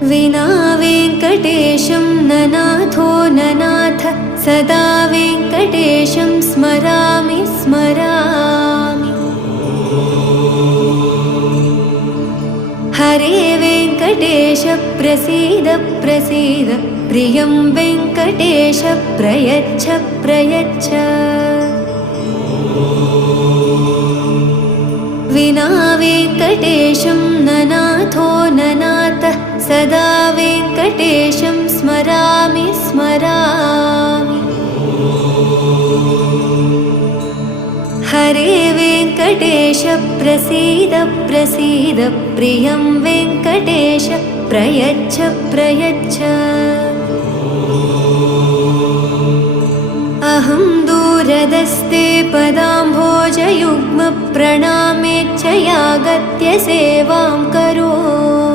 विना वेङ्कटेशं ननाथो ननाथ सदा वेङ्कटेशं स्मरामि स्मरामि। हरे वेङ्कटेश प्रसीद प्रसीद प्रियं वेङ्कटेश प्रयच्छ प्रयच्छ। विना वेङ्कटेशं ननाथो ननाथ सदा वेङ्कटेशं स्मरामि स्मरामि। हरे वेङ्कटेश प्रसीद प्रसीद प्रियं वेङ्कटेश प्रयच्छ प्रयच्छ। अहं दूरदस्ते पदाम्भोजयुग्म प्रणामेच्छ यागत्य सेवां करोमि।